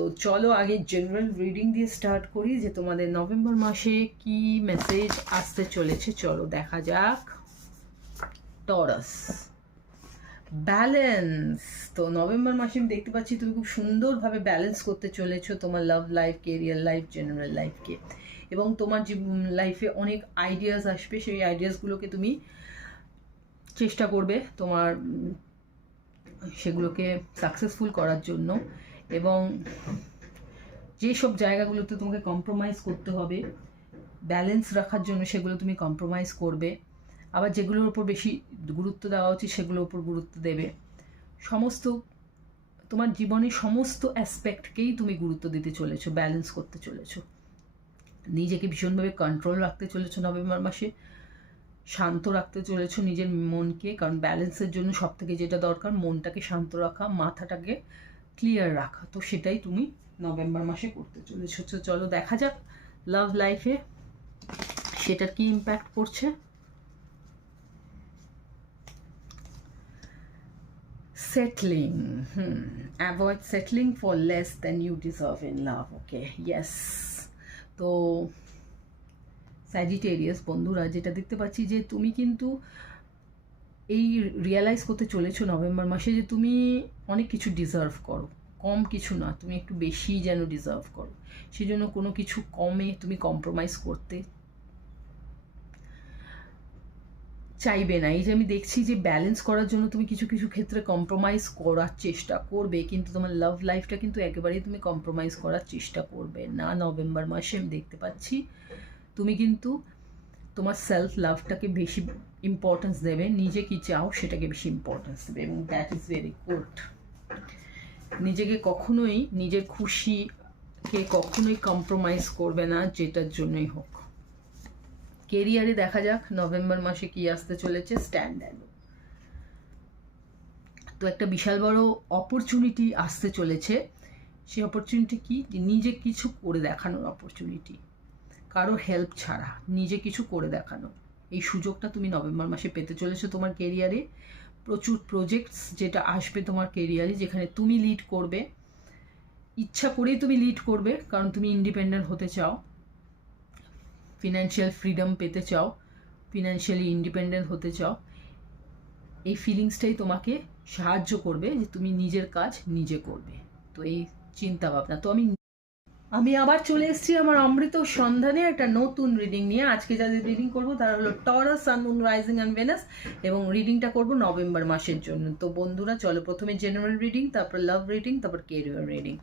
তো চলো আগে জেনারেল রিডিং দিয়ে স্টার্ট করি যে তোমাদের নভেম্বর মাসে কি মেসেজ আসতে চলেছে। চলো দেখা যাক। Taurus, balance. তো নভেম্বর মাসে আমি দেখতে পাচ্ছি তুমি খুব সুন্দরভাবে ব্যালেন্স করতে চলেছো তোমার love life, career life, general লাইফকে। এবং তোমার যে লাইফে অনেক আইডিয়াস আসবে, সেই আইডিয়াসগুলোকে তুমি চেষ্টা করবে তোমার সেগুলোকে সাকসেসফুল করার জন্য। এবং যেসব জায়গাগুলোতে তোমাকে কম্প্রোমাইজ করতে হবে ব্যালেন্স রাখার জন্য, সেগুলো তুমি কম্প্রোমাইজ করবে। আবার যেগুলোর উপর বেশি গুরুত্ব দেওয়া উচিত সেগুলোর উপর গুরুত্ব দেবে। সমস্ত তোমার জীবনের সমস্ত অ্যাসপেক্টকেই তুমি গুরুত্ব দিতে চলেছো, ব্যালেন্স করতে চলেছো। নিজেকে ভীষণভাবে কন্ট্রোল রাখতে চলেছো নভেম্বর মাসে, শান্ত রাখতে চলেছো নিজের মনকে। কারণ ব্যালেন্সের জন্য সব থেকে যেটা দরকার মনটাকে শান্ত রাখা, মাথাটাকে ক্লিয়ার রাখা। তো সেটাই তুমি নভেম্বর মাসে করতে চলেছো। তো চলো দেখা যাক লাভ লাইফে সেটার কি ইম্প্যাক্ট পড়ছে। Settling, avoid settling for less than you deserve in love. Okay, yes. তো স্যাজিটেরিয়াস বন্ধুরা, যেটা দেখতে পাচ্ছি যে তুমি কিন্তু এই রিয়েলাইজ করতে চলেছো নভেম্বর মাসে যে তুমি অনেক কিছু ডিজার্ভ করো, কম কিছু না, তুমি একটু বেশি যেন ডিজার্ভ করো। সেই জন্য কোনো কিছু কমে তুমি কম্প্রোমাইজ করতে চাইবে না। এই যে আমি দেখছি যে ব্যালেন্স করার জন্য তুমি কিছু কিছু ক্ষেত্রে কম্প্রোমাইজ করার চেষ্টা করবে, কিন্তু তোমার লাভ লাইফটা কিন্তু একেবারেই তুমি কম্প্রোমাইজ করার চেষ্টা করবে না নভেম্বর মাসে। আমি দেখতে পাচ্ছি তুমি কিন্তু তোমার সেলফ লাভটাকে বেশি ইম্পর্টেন্স দেবে, নিজে কি চাও সেটাকে বেশি ইম্পর্টেন্স দেবে, এবং দ্যাট ইজ ভেরি গুড। নিজেকে কখনোই, নিজের খুশিকে কখনোই কম্প্রোমাইজ করবে না, যেটার জন্যই হোক। কেরিয়ারে দেখা যাক নভেম্বর মাসে কি আসতে চলেছে। স্ট্যান্ডার্ড, তো একটা বিশাল বড় অপরচুনিটি আসতে চলেছে। সেই অপরচুনিটি কি? নিজে কিছু করে দেখানোর অপরচুনিটি, কারো হেল্প ছাড়া নিজে কিছু করে দেখানো। এই সুযোগটা তুমি নভেম্বর মাসে পেতে চলেছো তোমার কেরিয়ারে। প্রচুর প্রজেক্টস যেটা আসবে তোমার কেরিয়ারে, যেখানে তুমি লিড করবে, ইচ্ছা করেই তুমি লিড করবে, কারণ তুমি ইন্ডিপেন্ডেন্ট হতে চাও, ফিনান্সিয়াল ফ্রিডম পেতে চাও, ফিনান্সিয়ালি ইন্ডিপেন্ডেন্ট হতে চাও। এই ফিলিংসটাই তোমাকে সাহায্য করবে যে তুমি নিজের কাজ নিজে করবে। তো এই চিন্তা ভাবনা, তো আমি আবার চলে এসেছি আমার অমৃত সন্ধানে একটা নতুন রিডিং নিয়ে। আজকে যাদের রিডিং করবো তারা হলো Taurus, sun, moon, rising and Venus, এবং রিডিংটা করবো নভেম্বর মাসের জন্য। তো বন্ধুরা চলো প্রথমে জেনারেল রিডিং, তারপর লাভ রিডিং, তারপর কেরিয়ার রিডিং।